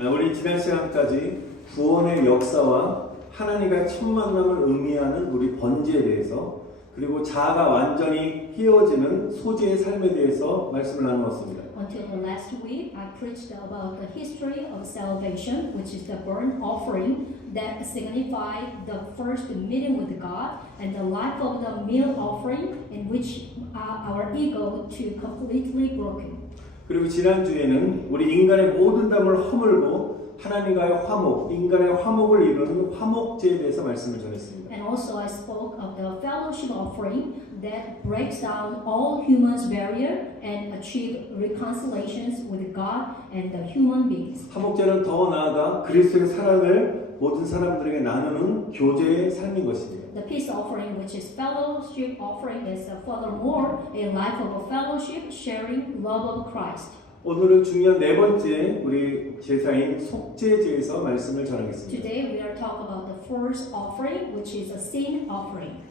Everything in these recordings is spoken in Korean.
우리 지난 시간까지 구원의 역사와 하나님과의 첫 만남을 의미하는 우리 번제에 대해서 그리고 자아가 완전히 헤어지는 소재의 삶에 대해서 말씀을 나누었습니다. Until the last week, I preached about the history of salvation, which is the burnt offering that signified the first meeting with God, and the life of the meal offering, in which our ego to completely broken. 그리고 지난주에는 우리 인간의 모든 담을 허물고 하나님과의 화목, 인간의 화목을 이루는 화목제에 대해서 말씀을 전했습니다. And also I spoke of the fellowship offering that breaks down all humans' barrier and achieve reconciliations with God and the human beings. 화목제는 더 나아가 그리스도의 사랑을 모든 사람들에게 나누는 교제의 삶인 것입니다. The peace offering, which is fellowship offering, is furthermore a life of a fellowship, sharing love of Christ. 오늘은 중요한 네 번째 우리 제사인 속죄제에서 말씀을 전하겠습니다. Today we are talking about the first offering, which is a sin offering.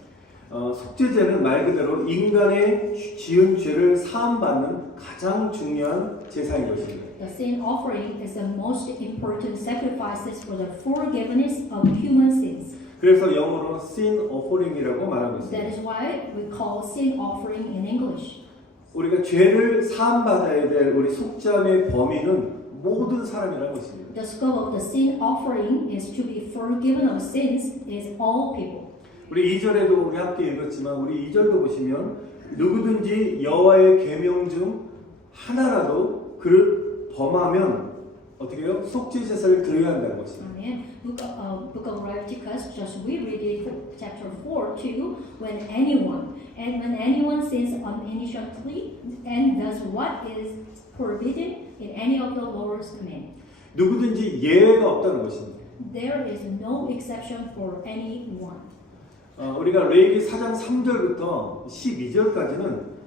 속죄제는 말 그대로 인간의 지은 죄를 사함받는 가장 중요한 제사인 것입니다. The sin offering is the most important sacrifices for the forgiveness of human sins. 그래서 영어로 sin offering이라고 말하고 있습니다. That is why we call sin offering in English. 우리가 죄를 사함받아야 될 우리 속죄함의 범위는 모든 사람이라는 것입니다. The scope of the sin offering is to be forgiven of sins is all people. 우리 2절에도 우리 함께 읽었지만 우리 2절도 보시면 누구든지 여호와의 계명 중 하나라도 그를 범하면 어떻게 해요? 속죄 제사를 드려야 한다는 것입니다. Amen. Book of Leviticus, just we read it, chapter 4:2. When anyone sins unintentionally and does what is forbidden in any of the Lord's command. 누구든지 예외가 없다는 것입니다. There is no exception for anyone. 우리가 레위기 4장 3절부터 12절까지는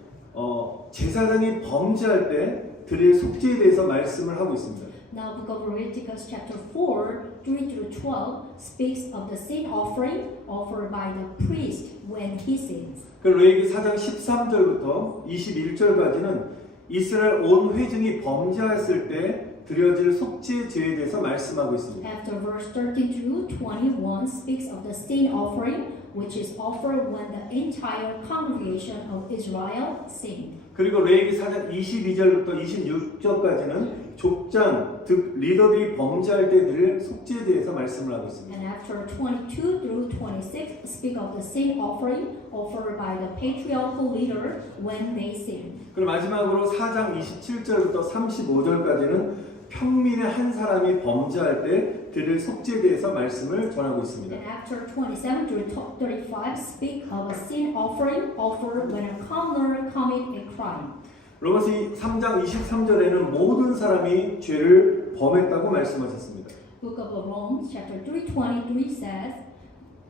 제사장이 범죄할 때 드릴 속죄에 대해서 말씀을 하고 있습니다. Now, Book of Leviticus, chapter 4, 3-12, speaks of the sin offering offered by the priest when he sins. 그 레위기 4장 13절부터 21절까지는 이스라엘 온 회중이 범죄했을 때 드려질 속죄제에 대해서 말씀하고 있습니다. After verse 13-21 speaks of the sin offering, which is offered when the entire congregation of Israel sinned. 그리고 레위기 4장 22절부터 26절까지는 족장, 즉 리더들이 범죄할 때 드릴 속죄에 대해서 말씀을 하고 있습니다. And after 22-26 speak of the sin offering offered by the patriarchal leader when they sin. 그리고 마지막으로 4장 27절부터 35절까지는 평민의 한 사람이 범죄할 때 드릴 속죄에 대해서 말씀을 전하고 있습니다. And after 27-35 speak of a sin offering offered when a commoner commit a crime. 로마서 3장 23절에는 모든 사람이 죄를 범했다고 말씀하셨습니다. Book of Romans chapter 3:23 says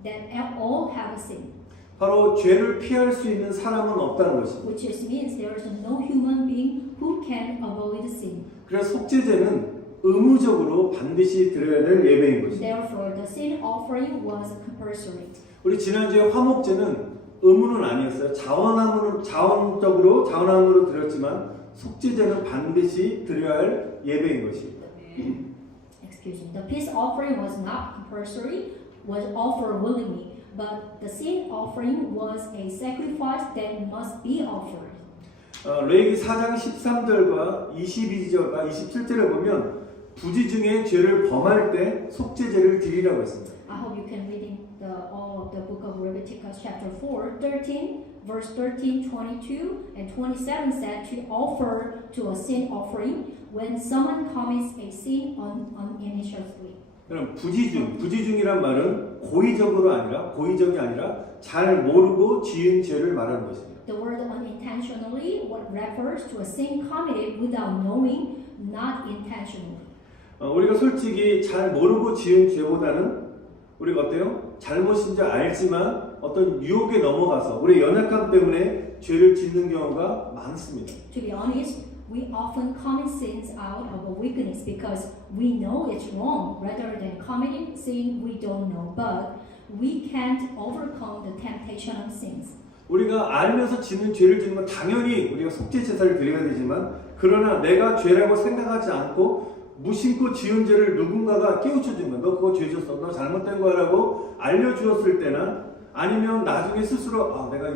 that all have sinned. 바로 죄를 피할 수 있는 사람은 없다는 것입니다. Which means there is no human being who can avoid sin. 그래서 속죄제는 의무적으로 반드시 드려야 될 예배인 것입니다. Therefore, the sin offering was compulsory. 우리 지난주에 화목제는 의무는 아니었어요. 자원함으로 드렸지만 속죄제는 반드시 드려야 할 예배인 것입니다. Excuse me. The peace offering was not compulsory, was offered willingly, but the sin offering was a sacrifice that must be offered. 레위기 4장 13절과 22절과 27절에 보면 부지 중에 죄를 범할 때 속죄제를 드리라고 했습니다. I hope you can read in all of the book of Leviticus chapter 4, 13, verse 13, 22, and 27 said to offer to a sin offering when someone commits a sin unintentionally. 그럼 부지중이란 말은 고의적이 아니라 잘 모르고 지은 죄를 말하는 것입니다. The word unintentionally refers to a sin committed without knowing, not intentionally. 우리가 솔직히 잘 모르고 지은 죄보다는 우리가 어때요? 잘못인 줄 알지만 어떤 유혹에 넘어가서 우리의 연약함 때문에 죄를 짓는 경우가 많습니다. To be honest, we often commit sins out of a weakness because we know it's wrong rather than committing sin we don't know. But we can't overcome the temptation of sins. 우리가 알면서 짓는 죄를 짓는 건 당연히 우리가 속죄 제사를 드려야 되지만 그러나 내가 죄라고 생각하지 않고 무심코 지은 죄를 누군가가 깨우쳐 준 거야. 너 그거 죄 졌어. 너 잘못된 거라고 알려주었을 때나 아니면 나중에 스스로 아 내가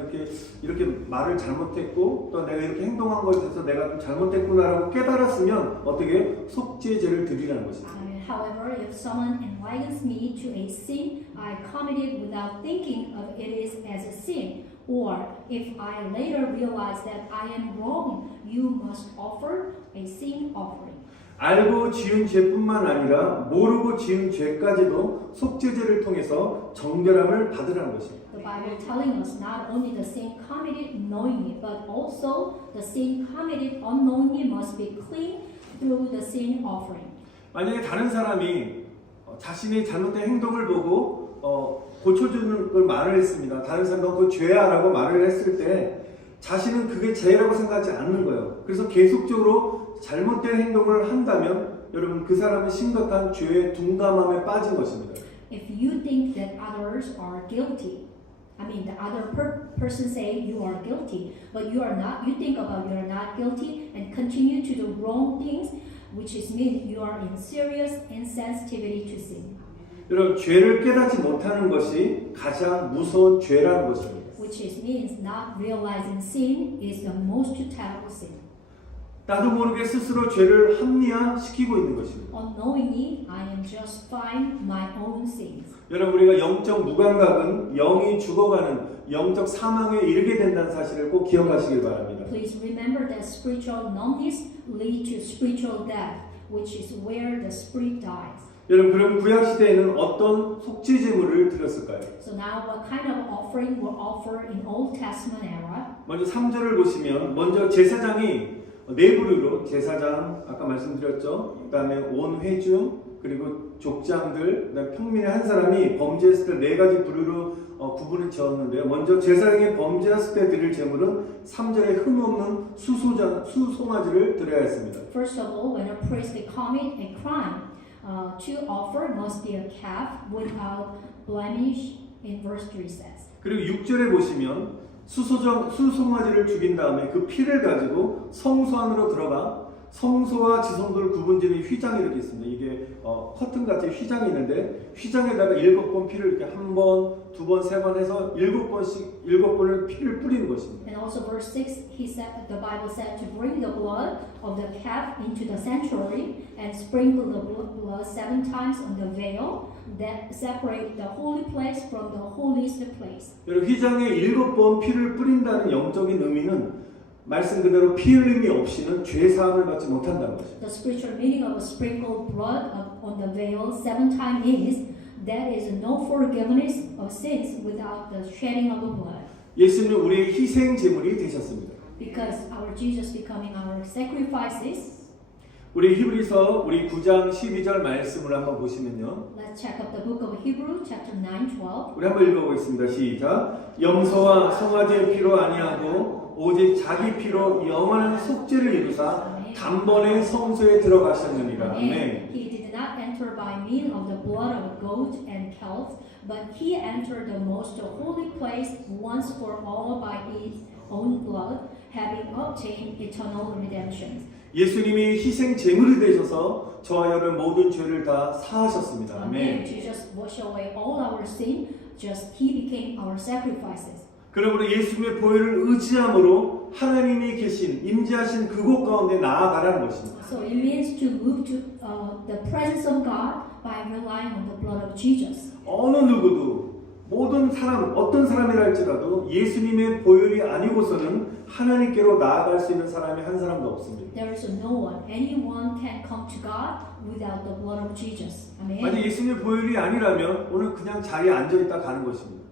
이렇게 말을 잘못했고 또 내가 이렇게 행동한 거에 대해서 내가 좀 잘못했구나라고 깨달았으면 어떻게 속죄죄를 드리라는 것입니다. However, if someone enlightens me to a sin I committed without thinking of it is as a sin, or if I later realize that I am wrong, you must offer a sin offering. 알고 지은 죄뿐만 아니라 모르고 지은 죄까지도 속죄죄를 통해서 정결함을 받으라는 것입니다. The Bible telling us not only the sin committed knowingly, but also the sin committed unknowingly must be clean through the sin offering. 만약에 다른 사람이 자신의 잘못된 행동을 보고 고쳐주는 걸 말을 했습니다. 다른 사람이 너 그거 죄야 라고 말을 했을 때 자신은 그게 죄라고 생각하지 않는 거예요. 그래서 계속적으로 잘못된 행동을 한다면 여러분 그 사람은 심각한 죄의 둔감함에 빠진 것입니다. If you think that others are guilty, I mean the other person say you are guilty, but you are not. You think about you are not guilty and continue to do wrong things, which is mean you are in serious insensitivity to sin. 여러분 죄를 깨닫지 못하는 것이 가장 무서운 죄라는 것입니다. Which is means not realizing sin is the most terrible sin. 나도 모르게 스스로 죄를 합리화시키고 있는 것입니다. Unknowingly, I am justifying my own sins. 여러분 우리가 영적 무감각은 영이 죽어가는 영적 사망에 이르게 된다는 사실을 꼭 기억하시길 바랍니다. Please remember that spiritual numbness leads to spiritual death, which is where the spirit dies. 여러분 그럼 구약 시대에는 어떤 속죄 제물을 드렸을까요? So now, what kind of offering were offered in Old Testament era? 먼저 3절을 보시면 먼저 제사장이 네 부류로 제사장 아까 말씀드렸죠. 그다음에 온 회중 그리고 족장들 그다음에 평민의 한 사람이 범죄했을 때 네 가지 부류로 구분을 지었는데요. 먼저 제사장이 범죄했을 때 드릴 제물은 3절에 흠없는 수송아지를 드려야 했습니다. First of all, when a priest commit a crime, to offer must be a calf without blemish. In verse 3 says. 그리고 6절에 보시면 수송아지를 죽인 다음에 그 피를 가지고 성소 안으로 들어가 성소와 지성소를 구분짓는 휘장이 이렇게 있습니다. 이게 커튼 같은 휘장이 있는데 휘장에다가 7번 피를 이렇게 한 번, 두 번, 세 번 해서 7번을 피를 뿌리는 것입니다. And also verse 6, the Bible said to bring the blood of the calf into the sanctuary and sprinkle the blood 7 times on the veil that separate the holy place from the holiest place. 여러분 휘장에 7번 피를 뿌린다는 영적인 의미는 말씀 그대로 피 흘림이 없이는 죄 사함을 받지 못한다는 것입니다. The spiritual meaning of a sprinkled blood on the veil 7 times is that is no forgiveness of sins without the shedding of the blood. 예수님은 우리의 희생 제물이 되셨습니다. Because our Jesus becoming our sacrifices. 우리 히브리서 우리 9장 12절 말씀을 한번 보시면요. Let's check out the book of Hebrews chapter 9:12. 우리 한번 읽어보겠습니다. 시작. 염소와 송아지의 피로 아니하고 오직 자기 피로 영원한 속죄를 이루사 단번에 성소에 들어가셨느니라. 아멘. He did not enter by means of the blood of goat and calf, but he entered the most holy place once for all by his own blood, having obtained eternal redemption. 예수님이 희생 제물이 되셔서 저와 여러분 모든 죄를 다 사하셨습니다. 아멘. Jesus washed away all our sin, just he became our sacrifices. 그러므로 예수님의 보혈을 의지함으로 하나님이 계신 임재하신 그곳 가운데 나아가라는 것입니다. So it means to move to the presence of God by relying on the blood of Jesus. 어느 누구도 모든 사람 어떤 사람이라 할지라도 예수님의 보혈이 아니고서는 하나님께로 나아갈 수 있는 사람이 한 사람도 없습니다. There is no one, anyone can come to God without the blood of Jesus. Amen. 만약 예수님의 보혈이 아니라면 오늘 그냥 자리에 앉아 있다 가는 것입니다.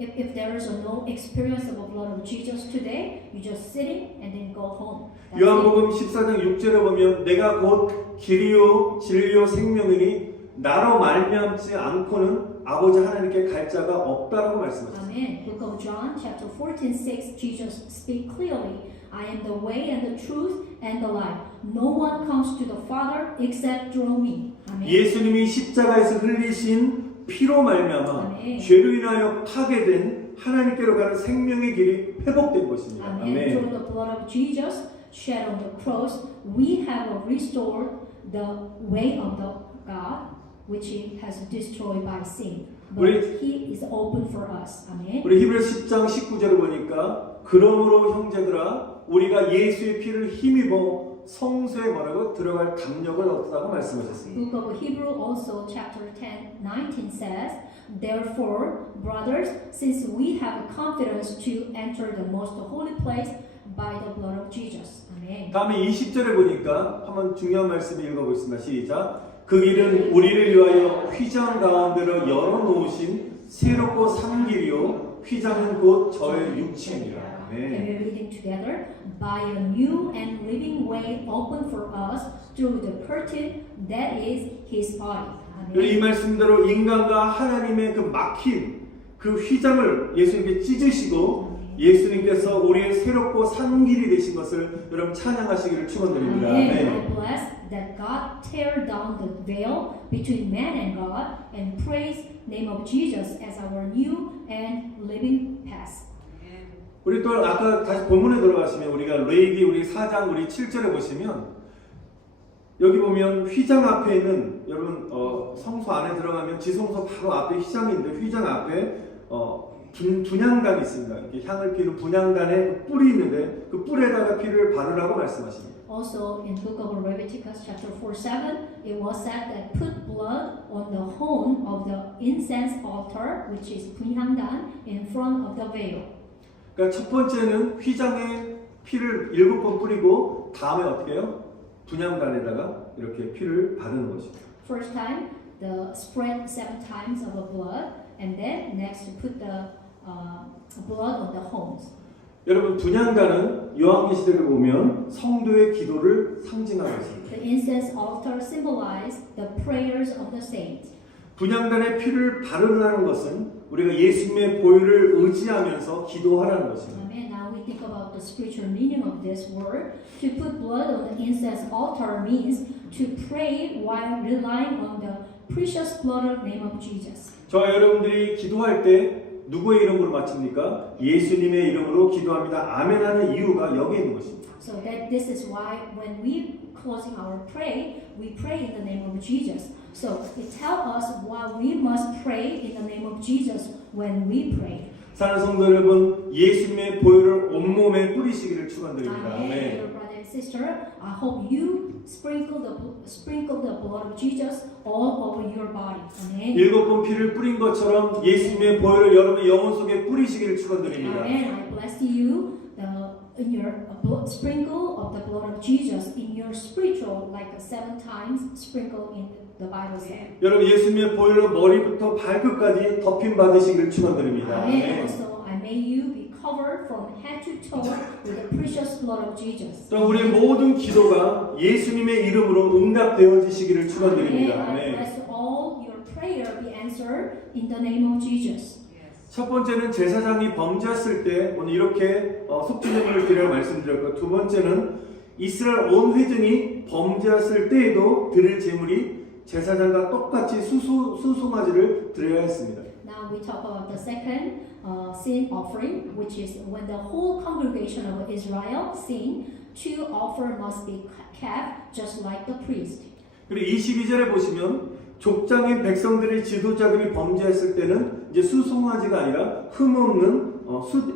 If there is no experience of the blood of Jesus today, you just sitting and then go home. That's it. 요한복음 14장 6절에 보면 내가 곧 길이요 진리요 생명이니 나로 말미암지 않고는 아버지 하나님께 갈 자가 없다라고 말씀하셨습니다. Amen. Book of John, chapter 14:6, Jesus speak clearly. I am the way and the truth and the life. No one comes to the Father except through me. Amen. 예수님이 십자가에서 흘리신 피로 말미암아 죄로 인하여 파괴된 하나님께로 가는 생명의 길이 회복된 것입니다. Amen. Through the blood of Jesus shed on the cross, we have a restored the way of the God, which He has destroyed by sin. But 우리- He is open for us. Amen. 우리 히브리서 10장 19절을 보니까 그러므로 형제들아 우리가 예수의 피를 힘입어 성소에 뭐라고 들어갈 담력을 얻었다고 말씀하셨습니다. Book of Hebrew also chapter 10:19 says, Therefore, brothers, since we have confidence to enter the most holy place by the blood of Jesus. Amen. 다음에 20절에 보니까 한번 중요한 말씀을 읽어보겠습니다. 시작. 그 길은 우리를 위하여 휘장 가운데로 열어놓으신 새롭고 산 길이요 휘장은 곧 저의 육체니라. And 네. we're reading together. By a new and living way open for us through the curtain that is His body. 이 Amen. 말씀대로 인간과 하나님의 그 막힌 그 휘장을 예수님께 찢으시고 예수님께서 우리의 새롭고 산 길이 되신 것을 여러분 찬양하시기를 축원드립니다. Amen. 네. I bless that God tear down the veil between man and God and praise name of Jesus as our new and living path. 우리 또 아까 다시 본문에 들어가시면 우리가 레위기 우리 4장 우리 7절에 보시면 여기 보면 휘장 앞에는 여러분 성소 안에 들어가면 지성소 바로 앞에 휘장인데 휘장 앞에 분향단이 있습니다. 이렇게 향을 피우는 분향단에 뿔이 있는데 그 뿔에다가 피를 바르라고 말씀하십니다. Also in book of Leviticus chapter 4:7, it was said that put blood on the horn of the incense altar, which is 분향단, in front of the veil. 그러니까 첫 번째는 휘장에 피를 7번 뿌리고 다음에 어떻게 해요? 분향단에다가 이렇게 피를 바르는 것입니다. First time, the spread 7 times of the blood, and then next to put the blood on the horns. 여러분 분향단은 요한계시록을 보면 성도의 기도를 상징하고 있습니다. The incense altar symbolized the prayers of the saints. 분향단에 피를 바르라는 것은 우리가 예수님의 보혈을 의지하면서 기도하라는 것입니다. Amen. Now we think about the spiritual meaning of this word. To put blood on the incense altar means to pray while relying on the precious blood of name of Jesus. 저와 여러분들이 기도할 때 누구의 이름으로 마칩니까? 예수님의 이름으로 기도합니다. 아멘 하는 이유가 여기에 있는 것입니다. So that this is why when we closing our pray, we pray in the name of Jesus. So it tells us why we must pray in the name of Jesus when we pray. 사랑하는 성도 여러분, 예수님의 보혈을 온몸에 뿌리시기를 축원드립니다. Amen. 아멘. Dear brother and sister, I hope you sprinkle the blood of Jesus all over your body. Amen. 7번 피를 뿌린 것처럼 예수님의 보혈을 여러분의 영혼 속에 뿌리시기를 축원드립니다. Amen. I bless you in your sprinkle of the blood of Jesus in your spiritual, like 7 times sprinkle in the Bible says. 여러분 예수님의 보혈로 머리부터 발끝까지 덮임 받으시기를 축원드립니다. Amen. 아멘. Also, I may you be covered from head to toe with the precious blood of Jesus. 또 우리의 모든 기도가 예수님의 이름으로 응답되어지시기를 Amen. 축원드립니다. I 아멘. bless all your prayer be answered in the name of Jesus. 첫 번째는 제사장이 범죄했을 때 오늘 이렇게 속죄제물을 드리라고 말씀드렸고, 두 번째는 이스라엘 온 회중이 범죄했을 때에도 드릴 제물이 제사장과 똑같이 수송아지를 드려야 했습니다. Now we talk about the second sin offering, which is when the whole congregation of Israel sin, 2 offer must be kept just like the priest. 그리고 22절에 보시면 족장의 백성들의 지도자들이 범죄했을 때는 이제 수송아지가 아니라 흠없는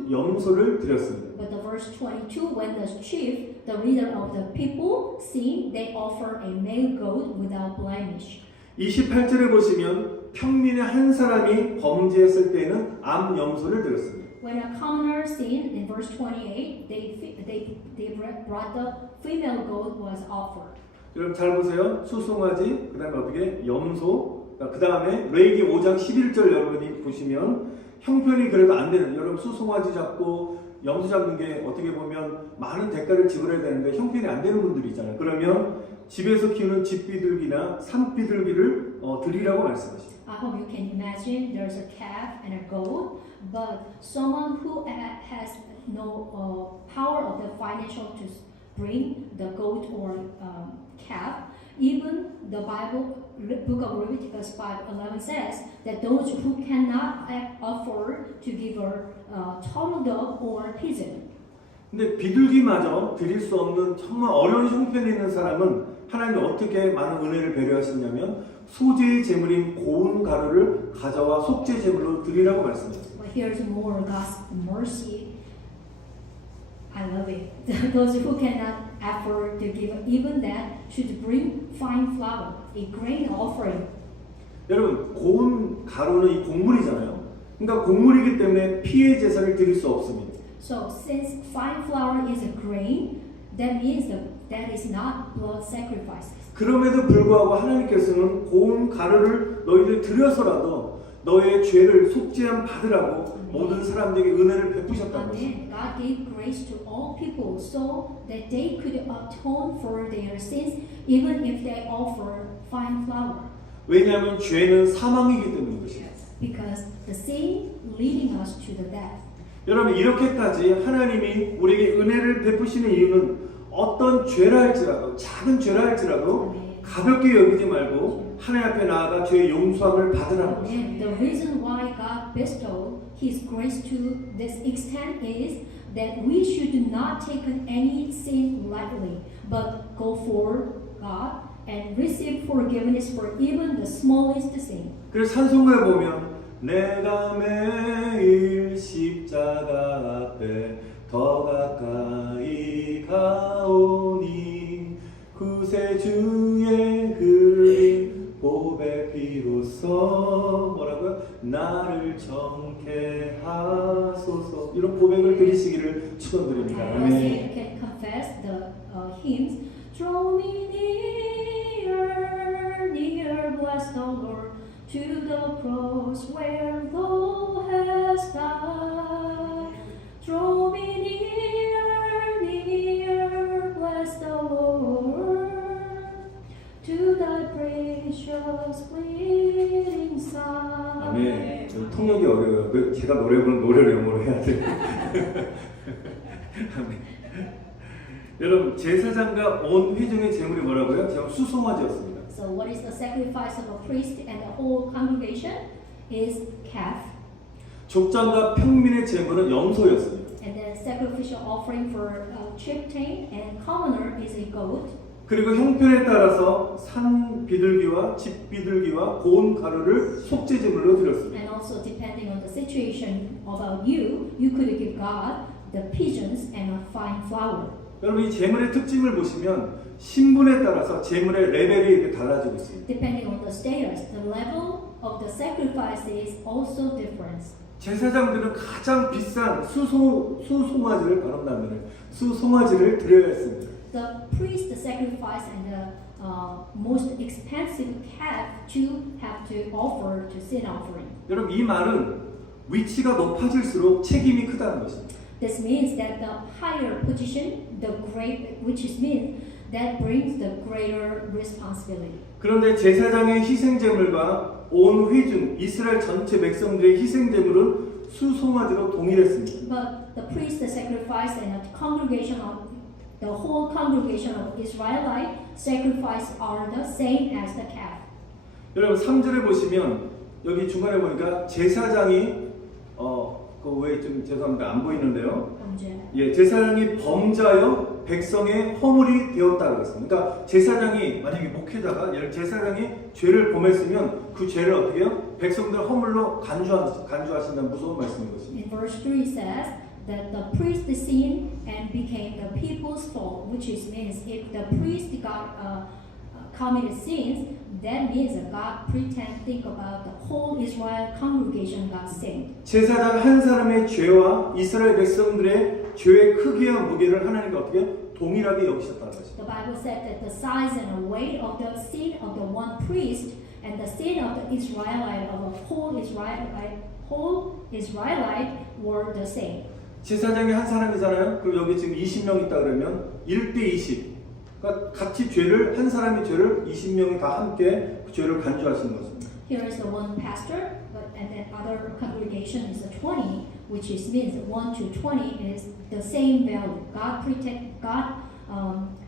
염소를 드렸습니다. But the verse 22, when the chief, the leader of the people, sin, they offer a male goat without blemish. 28절에 보시면 평민의 한 사람이 범죄했을 때는 암 염소를 드렸습니다. When a commoner sinned, in verse 28, they brought the female goat was offered. 여러분 잘 보세요. 수송아지, 그 다음에 어떻게 염소, 그 다음에 레위기 5장 11절 여러분이 보시면 형편이 그래도 안 되는, 여러분 수송아지 잡고 염소 잡는 게 어떻게 보면 많은 대가를 지불해야 되는데 형편이 안 되는 분들이 있잖아요. 그러면 집에서 키우는 집비둘기나 산비둘기를 드리라고 말씀하십니다. I hope you can imagine there's a calf and a goat, but someone who has no power of the financial to bring the goat or calf, even the Bible, book of Leviticus 5:11 says that those who cannot afford to give a turtle dove or pigeon. 근데 비둘기마저 드릴 수 없는 정말 어려운 형편에 있는 사람은 하나님이 어떻게 많은 은혜를 배려하셨냐면 소재의 제물인 고운 가루를 가져와 속죄 제물로 드리라고 말씀하셨습니다. But here's more God's mercy. I love it. Those who cannot afford to give even that should bring fine flour, a grain offering. 여러분 고운 가루는 이 곡물이잖아요. 그러니까 곡물이기 때문에 피의 제사를 드릴 수 없습니다. So since fine flour is a grain, that means that is not blood sacrifices. 그럼에도 불구하고 하나님께서는 고운 가루를 너희들 드려서라도 너의 죄를 속죄함 받으라고 모든 사람들에게 은혜를 베푸셨다는 것입니다. Amen. God gave grace to all people so that they could atone for their sins even if they offer fine flour. 왜냐하면 죄는 사망이기 때문인 것입니다. Because the sin leading us to the death. 여러분 이렇게까지 하나님이 우리에게 은혜를 베푸시는 이유는 어떤 죄라 할지라도 작은 죄라 할지라도 가볍게 여기지 말고 하나님 앞에 나아가 죄의 용서함을 받으라는 것입니다. And the reason why God bestowed His grace to this extent is that we should not take any sin lightly, but go for God and receive forgiveness for even the smallest sin. 그래서 찬송가에 보면 내가 매일 십자가 앞에 더 가까이 가오니 구세주의 흘린 보배 피로써 뭐라고요? 나를 정케 하소서 이런 고백을 드리시기를 축원드립니다. Let's 아멘. can confess the hymns. Draw me near, near, bless the Lord, to the cross where Thou hast died. Draw me near, near, bless the Lord, to Thy precious bleeding side. 아멘. 좀 통역이 어려워요. 제가 노래 부르는 노래를 영어로 해야 돼요. 아멘. 여러분 제사장과 온 회중의 제물이 뭐라고요? 제가 수송아지였습니다. So what is the sacrifice of a priest and the whole congregation? Is calf. 족장과 평민의 제물은 염소였습니다. And the sacrificial offering for chieftain and commoner is a goat. 그리고 형편에 따라서 산 비둘기와 집 비둘기와 고운 가루를 속죄 제물로 드렸습니다. And also depending on the situation about you, you could give God the pigeons and a fine flour. 여러분 이 제물의 특징을 보시면 신분에 따라서 제물의 레벨이 이렇게 달라지고 있습니다. Depending on the status, the level of the sacrifice is also different. 제사장들은 가장 비싼 수송아지를 바른다면 수송아지를 드려야 했습니다. The priest sacrifice and the most expensive calf to have to offer to sin offering. 여러분 이 말은 위치가 높아질수록 책임이 크다는 것입니다. This means that the higher position, the great, which is means that brings the greater responsibility. 그런데 제사장의 희생제물과 온 회중 이스라엘 전체 백성들의 희생제물은 수송아지로 동일했습니다. But the priest sacrifice and the congregation of the whole congregation of Israelite sacrifice are the same as the calf. 여러분 3절에 보시면 여기 중간에 보니까 제사장이 그왜 좀 죄송합니다 안 보이는데요. 예, 제사장이 범죄하여 백성의 허물이 되었다고 했습니다. 그러니까 제사장이 만약에 목회자가 제사장이 죄를 범했으면 그 죄를 어떻게 해요? 백성들 허물로 간주하신다는 무서운 말씀인 것입니다. In verse 3 says that the priest sinned and became the people's fault, which is means if the priest committed sins, that means that God pretend think about the whole Israel congregation got sinned. 제사장 한 사람의 죄와 이스라엘 백성들의 죄의 크기와 무게를 하나님께 어떻게 동일하게 여기셨다는 것입니다. The Bible said that the size and the weight of the sin of the one priest and the sin of the Israelite of the whole Israelite were the same. 제사장이 한 사람이잖아요. 그럼 여기 지금 20명 있다 그러면 1대 20. 그러니까 같이 죄를 한 사람의 죄를 20명이 다 함께 그 죄를 간주하시는 것입니다. Here is the one pastor, and then other congregation is the 20, which is means 1 to 20 is the same value. God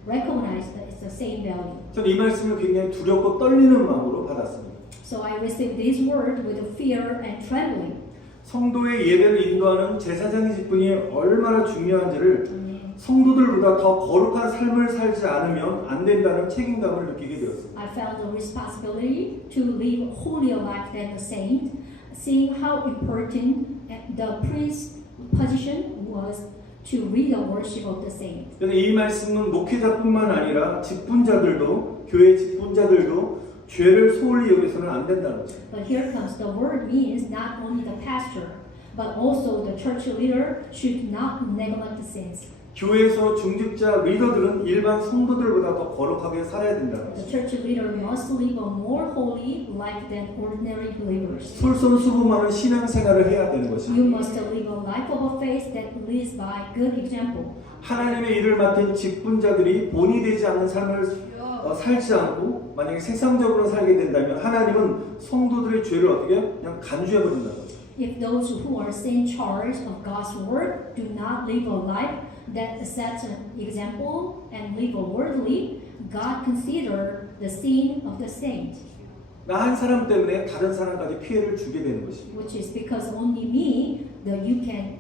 recognized that it's the same value. 저는 이 말씀을 굉장히 두렵고 떨리는 마음으로 받았습니다. So I received this word with fear and trembling. 성도의 예배를 인도하는 제사장의 직분이 얼마나 중요한지를 성도들보다 더 거룩한 삶을 살지 않으면 안 된다는 책임감을 느끼게 되었습니다. I felt the responsibility to live holier life than the saint, seeing how important the priest's position was to read the worship of the saint. 이 말씀은 목회자뿐만 아니라 직분자들도 교회 직분자들도 죄를 소홀히 여기서는 안 된다는 거죠. But here comes the word means not only the pastor, but also the church leader should not neglect the sins. 교회에서 중직자 리더들은 일반 성도들보다 더 거룩하게 살아야 된다는 The 거죠. church leader must live a more holy life than ordinary believers. 솔선수범하는 신앙생활을 해야 되는 You 것입니다. must live a life of a faith that leads by good example. 하나님의 일을 맡은 직분자들이 본이 되지 않는 삶을 살지 않고 만약에 세상적으로 살게 된다면 하나님은 성도들의 죄를 어떻게 그냥 간주해 버린다는 거죠. If those who are in charge of God's word do not live a life that sets an example and live worldly, God consider the sin of the saint, 나 한 사람 때문에 다른 사람까지 피해를 주게 되는 것입니다. which is because only me that you can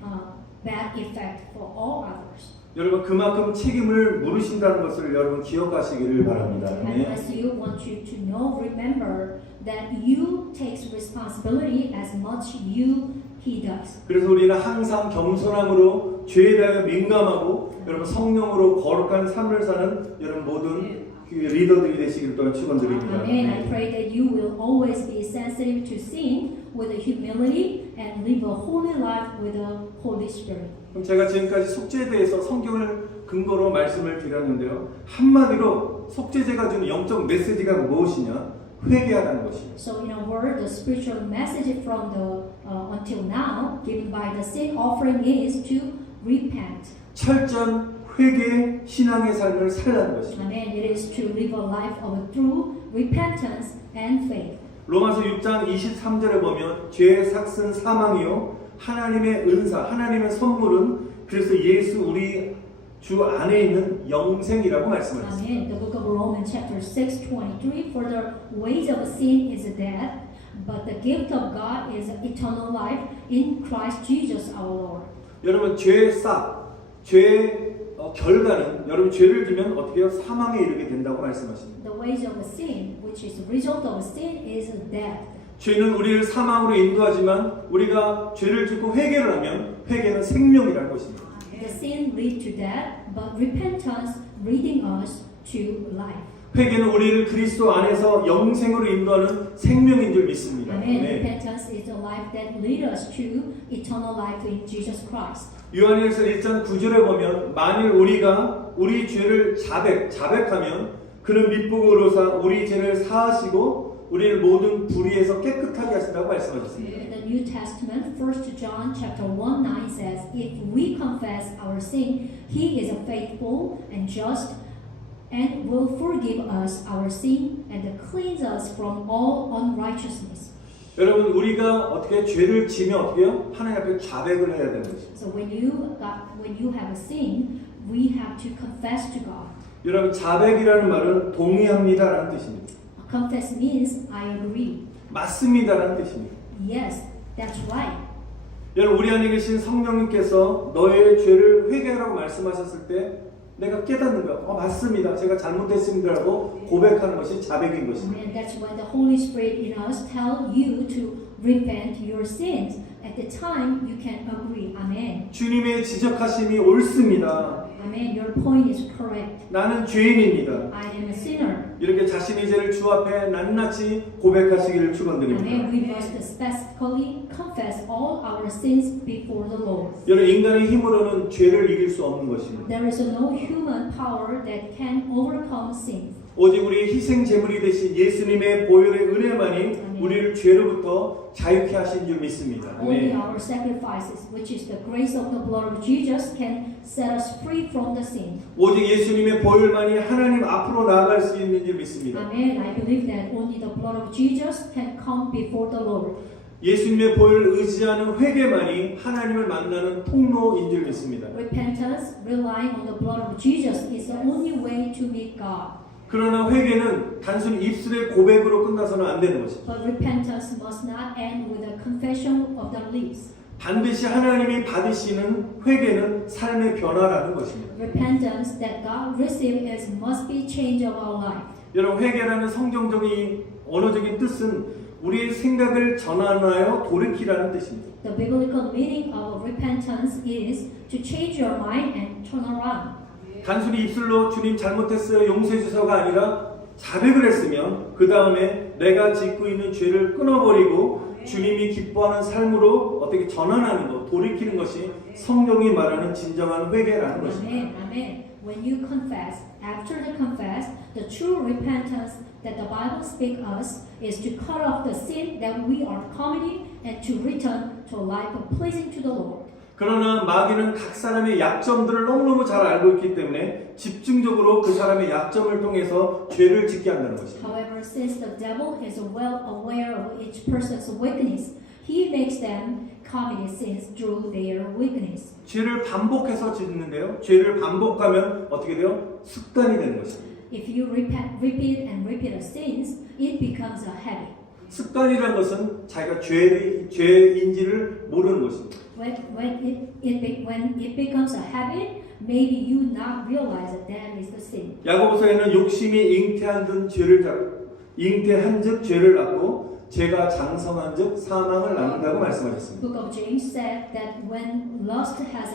bad effect for all others. 여러분 그만큼 책임을 물으신다는 것을 여러분 기억하시기를 바랍니다. And as you want you to know, remember that you takes responsibility as much he does. 그래서 우리는 항상 겸손함으로 죄에 대하여 민감하고 여러분 성령으로 거룩한 삶을 사는 여러분 모든 리더들이 되시기를 또한 축원드립니다. Amen. I pray that you will always be sensitive to sin with humility and live a holy life with the Holy Spirit. 그럼 제가 지금까지 속죄에 대해서 성경을 근거로 말씀을 드렸는데요. 한마디로 속죄제가 주는 영적 메시지가 무엇이냐? 회개하라는 것입니다. So in a word, the spiritual message from the until now given by the sin offering is to repent. 철저한 회개 신앙의 삶을 살라는 것입니다. Amen. It is to live a life of true repentance and faith. 로마서 6장 23절에 보면 죄의 삭은 사망이요 하나님의 은사, 하나님의 선물은 그래서 예수 우리 주 안에 있는 영생이라고 말씀하셨습니다. Amen. The book of Romans chapter 6:23 for the wage of sin is death, but the gift of God is eternal life in Christ Jesus our Lord. 여러분 죄의 싹, 죄의 결과는 여러분 죄를 지면 어떻게 해요? 사망에 이르게 된다고 말씀하십니다. The wage of sin, which is the result of sin, is death. 죄는 우리를 사망으로 인도하지만 우리가 죄를 짓고 회개를 하면 회개는 생명이라는 것입니다. The sin leads to death, but repentance leading us to life. 회개는 우리를 그리스도 안에서 영생으로 인도하는 생명인 줄 믿습니다. Amen. 네. Repentance is the life that leads us to eternal life in Jesus Christ. 요한일서 1장 9절에 보면 만일 우리가 우리 죄를 자백하면 그는 밑보고로사 우리 죄를 사하시고 우리를 모든 불의에서 깨끗하게 하신다고 말씀하셨습니다. In the New Testament, 1 John chapter 1:9 says, "If we confess our sin, He is faithful and just, and will forgive us our sin and cleanse us from all unrighteousness." 여러분 우리가 어떻게 죄를 지면 어떻게 해요? 하나님 앞에 자백을 해야 되는 것입니다. So when you have a sin, we have to confess to God. 여러분 자백이라는 말은 동의합니다라는 뜻입니다. Confess means I agree. 맞습니다라는 뜻입니다. Yes, that's right. 여러분 우리 안에 계신 성령님께서 너의 죄를 회개하라고 말씀하셨을 때 내가 깨닫는 거야. 맞습니다. 제가 잘못했습니다라고 고백하는 것이 자백인 것입니다. And that's when the Holy Spirit in us tell you to repent your sins. At the time you can agree. Amen. 주님의 지적하심이 옳습니다. Amen. Your point is correct. 나는 죄인입니다. I am a sinner. 이렇게 자신의 죄를 주 앞에 낱낱이 고백하시기를 축원드립니다. Amen. We must specifically confess all our sins before the Lord. 여러분 인간의 힘으로는 죄를 이길 수 없는 것입니다. There is no human power that can overcome sin. 오직 우리 희생 제물이 되신 예수님의 보혈의 은혜만이 우리를 죄로부터 자유케 하신 줄 믿습니다. Only our sacrifices, which is the grace of the blood of Jesus, can set us free from the sin. 오직 예수님의 보혈만이 하나님 앞으로 나아갈 수 있는 줄 믿습니다. Amen. I believe that only the blood of Jesus can come before the Lord. 예수님의 보혈을 의지하는 회개만이 하나님을 만나는 통로인 줄 믿습니다. Repentance, relying on the blood of Jesus, is the only way to meet God. 그러나 회개는 단순히 입술의 고백으로 끝나서는 안 되는 것입니다. But repentance must not end with a confession of the lips. 반드시 하나님이 받으시는 회개는 삶의 변화라는 것입니다. Repentance that God receives is must be change of our life. 여러분 회개라는 성경적인 언어적인 뜻은 우리의 생각을 전환하여 돌이키라는 뜻입니다. The biblical meaning of repentance is to change your mind and turn around. 단순히 입술로 주님 잘못했어요 용서해 주소가 아니라 자백을 했으면 그 다음에 내가 짓고 있는 죄를 끊어버리고 주님이 기뻐하는 삶으로 어떻게 전환하는 것, 돌이키는 것이 성경이 말하는 진정한 회개라는 것입니다. Amen. Amen. When you confess, after the confess, the true repentance that the Bible speaks us is to cut off the sin that we are committing and to return to a life of pleasing to the Lord. 그러나 마귀는 각 사람의 약점들을 너무너무 잘 알고 있기 때문에 집중적으로 그 사람의 약점을 통해서 죄를 짓게 한다는 것입니다. However, since the devil is well aware of each person's weakness, he makes them commit sins through their weakness. 죄를 반복해서 짓는데요. 죄를 반복하면 어떻게 돼요? 습관이 되는 것입니다. If you repeat and repeat the sins, it becomes a habit. 습관이라는 것은 자기가 죄인지를 모르는 것입니다. When it becomes a habit, maybe you not realize that that is the sin. 야고보서에는 욕심이 잉태한즉 죄를 낳고 죄가 장성한즉 사망을 낳는다고 말씀하셨습니다. Book of James said that when lust has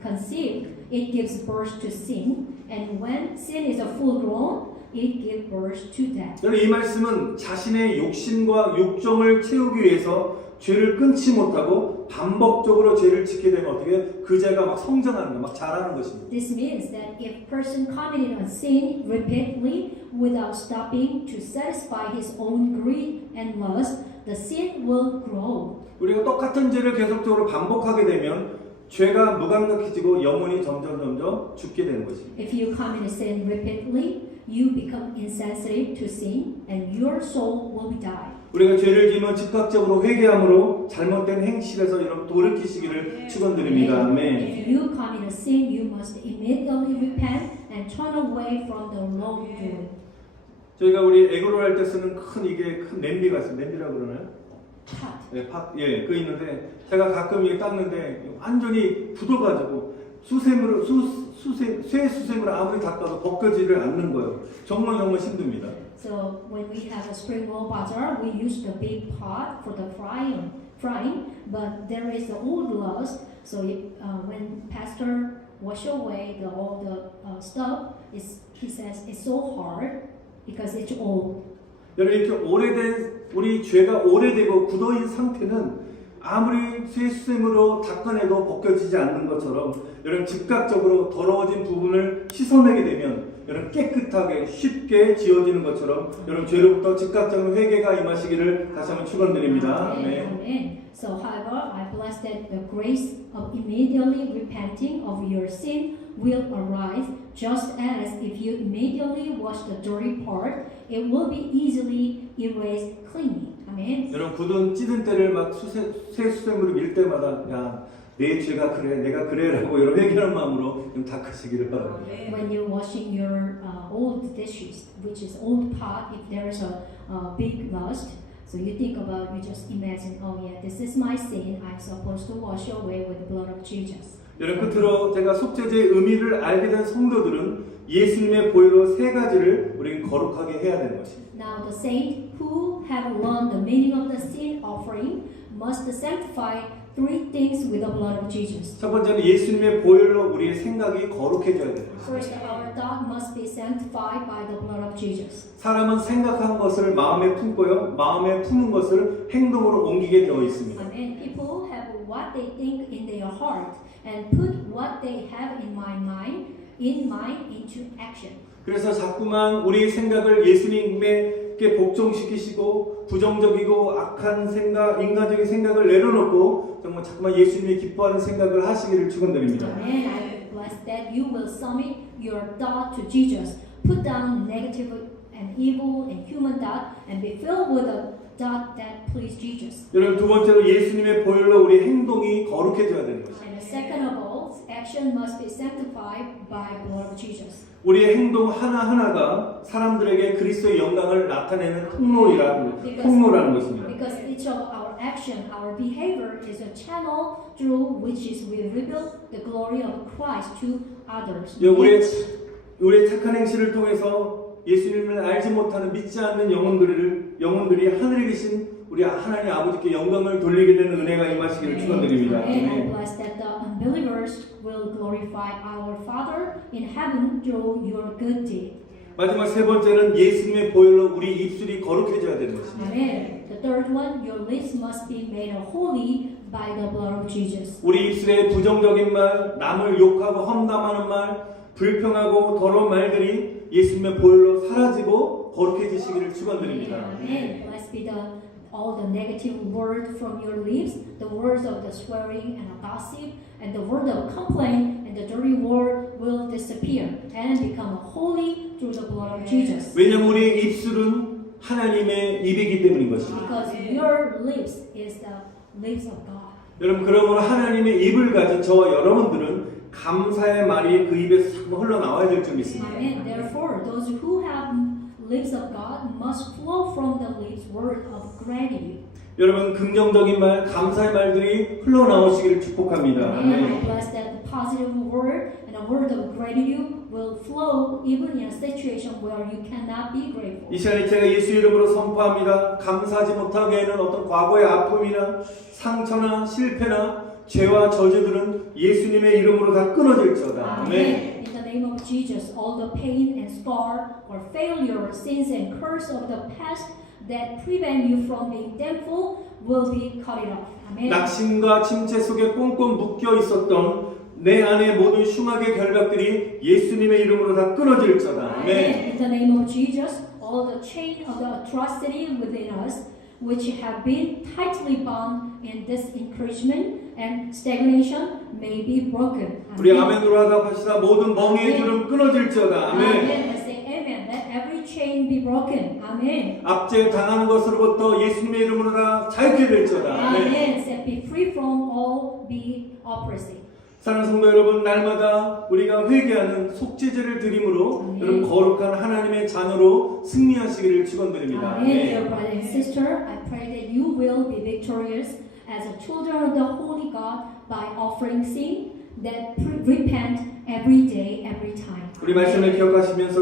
conceived, it gives birth to sin, and when sin is full grown, it gives birth to death. 저는 이 말씀은 자신의 욕심과 욕정을 채우기 위해서 죄를 끊지 못하고 반복적으로 죄를 짓게 되면 어떻게 그 죄가 막 성장하는 거, 막 자라는 것입니다. This means that if person committed a sin repeatedly without stopping to satisfy his own greed and lust, the sin will grow. 우리가 똑같은 죄를 계속적으로 반복하게 되면 죄가 무감각해지고 영혼이 점점 죽게 되는 것입니다. If you commit a sin repeatedly, you become insensitive to sin, and your soul will die. 우리가 죄를 지으면 즉각적으로 회개함으로 잘못된 행실에서 여러분 돌이키시기를 축원드립니다. 아멘. If you commit a sin, you must immediately repent and turn away from the wrongdoing. 저희가 우리 에그로 할 때 쓰는 큰 냄비가 있어요. 냄비라고 그러나요? Pot. 네, 예, 그 있는데 제가 가끔 이게 닦는데 완전히 굳어가지고 쇠 수세미로 아무리 닦아도 벗겨지를 않는 거예요. 정말 힘듭니다. So when we have a spring roll bazaar, we use the big pot for the frying. But there is the old lust. So when pastor wash away all the stuff, he says it's so hard because it's old. 여러분 이렇게 우리 죄가 오래되고 굳어있는 상태는 아무리 쇠수세미로 닦아내도 벗겨지지 않는 것처럼 여러분 즉각적으로 더러워진 부분을 씻어내게 되면 여러분 깨끗하게 쉽게 지워지는 것처럼 여러분 죄로부터 즉각적인 회개가 임하시기를 다시 한번 축원드립니다. Amen. So, however, I bless that the grace of immediately repenting of your sin will arise, just as if you immediately wash the dirty part, it will be easily erased cleanly. Amen. 여러분 굳은 찌든 때를 막 쇠수세미로 밀 때마다 야 내 죄가 그래 내가 그래라고 여러분 회개하는 마음으로 좀 닦으시기를 바랍니다. When you're washing your old dishes, which is old pot, if there's a big lust, so you think about, you just imagine, oh yeah, this is my sin. I'm supposed to wash away with the blood of Jesus. 여러분 끝으로 제가 속죄제의 의미를 알게 된 성도들은 예수님의 보혈로 세 가지를 우리는 거룩하게 해야 되는 것입니다. Now the saints who have learned the meaning of the sin offering must sanctify three things with the blood of Jesus. 첫 번째는 예수님의 보혈로 우리의 생각이 거룩해져야 되는 것입니다. First, our thought must be sanctified by the blood of Jesus. 사람은 생각한 것을 마음에 품고요, 마음에 품은 것을 행동으로 옮기게 되어 있습니다. Amen. People have what they think in their heart and put what they have in mind into action. 그래서 자꾸만 우리 생각을 예수님께 복종시키시고 부정적이고 악한 생각, 인간적인 생각을 내려놓고 정말 자꾸만 예수님이 기뻐하는 생각을 하시기를 축원드립니다. Amen. I bless that you will submit your thought to Jesus. Put down negative and evil and human thought and be filled with a thought that please Jesus. 여러분 두 번째로 예수님의 보혈로 우리 행동이 거룩해져야 되는 것입니다. And the second of all, action must be sanctified by the blood of Jesus. 우리의 행동 하나하나가 사람들에게 그리스도의 영광을 나타내는 통로라는 것입니다. Because each of our action, our behavior is a channel through which is we reveal the glory of Christ to others. 우리의 착한 행실을 통해서 예수님을 알지 못하는 믿지 않는 영혼들이 하늘에 계신 우리 하나님 아버지께 영광을 돌리게 되는 은혜가 임하시기를 축원드립니다. And I bless that the unbelievers will glorify our Father in heaven through your good deed. 마지막 세 번째는 예수님의 보혈로 우리 입술이 거룩해져야 되는 것입니다. Amen. The third one, your lips must be made holy by the blood of Jesus. 우리 입술에 부정적인 말, 남을 욕하고 험담하는 말, 불평하고 더러운 말들이 예수님의 보혈로 사라지고 거룩해지시기를 축원드립니다. Amen. Blessed be all the negative word from your lips, the words of the swearing and gossip, and the word of complaint, and the dirty word will disappear and become holy through the blood of Jesus. 왜냐하면 우리의 입술은 하나님의 입이기 때문인 것입니다. Because your lips is the lips of God. 여러분 그러므로 하나님의 입을 가진 저와 여러분들은 감사의 말이 그 입에서 자꾸 흘러나와야 될 줄 믿습니다. Amen. Therefore, those who have lips of God must flow from the lips word of gratitude. 여러분 긍정적인 말, 감사의 말들이 흘러나오시기를 축복합니다. And I bless that the positive word and a word of gratitude will flow even in a situation where you cannot be grateful. 이 시간에 제가 예수 이름으로 선포합니다. 감사하지 못하게 하는 어떤 과거의 아픔이나 상처나 실패나 죄와 저주들은 예수님의 이름으로 다 끊어질지어다. 아멘. In the name of Jesus, all the pain and scar or failure, sins and curse of the past that prevent you from being thankful will be cut it off. Amen. 낙심과 침체 속에 꽁꽁 묶여 있었던 내 안의 모든 흉악의 결박들이 예수님의 이름으로 다 끊어질지어다. 아멘. In the name of Jesus, all the chain of the atrocity within us, which have been tightly bound in this encouragement and stagnation, may be broken. 우리 아멘으로 하다 합시다. 모든 멍에의 줄은 끊어질지어다. 아멘. Amen. Let's say amen. Let every chain be broken. Amen. 압제 당하는 것으로부터 예수님의 이름으로 다 자유케 될지어다. 아멘. Amen. Set be free from all be oppressive. 사랑하는 성도 여러분, 날마다 우리가 회개하는 속죄제를 드림으로 여러분 거룩한 하나님의 자녀로 승리하시기를 축원드립니다. Amen. Dear brother and sister, I pray that you will be victorious as a children of the Holy God by offering sin that repent every day, every time. 우리 말씀을 기억하시면서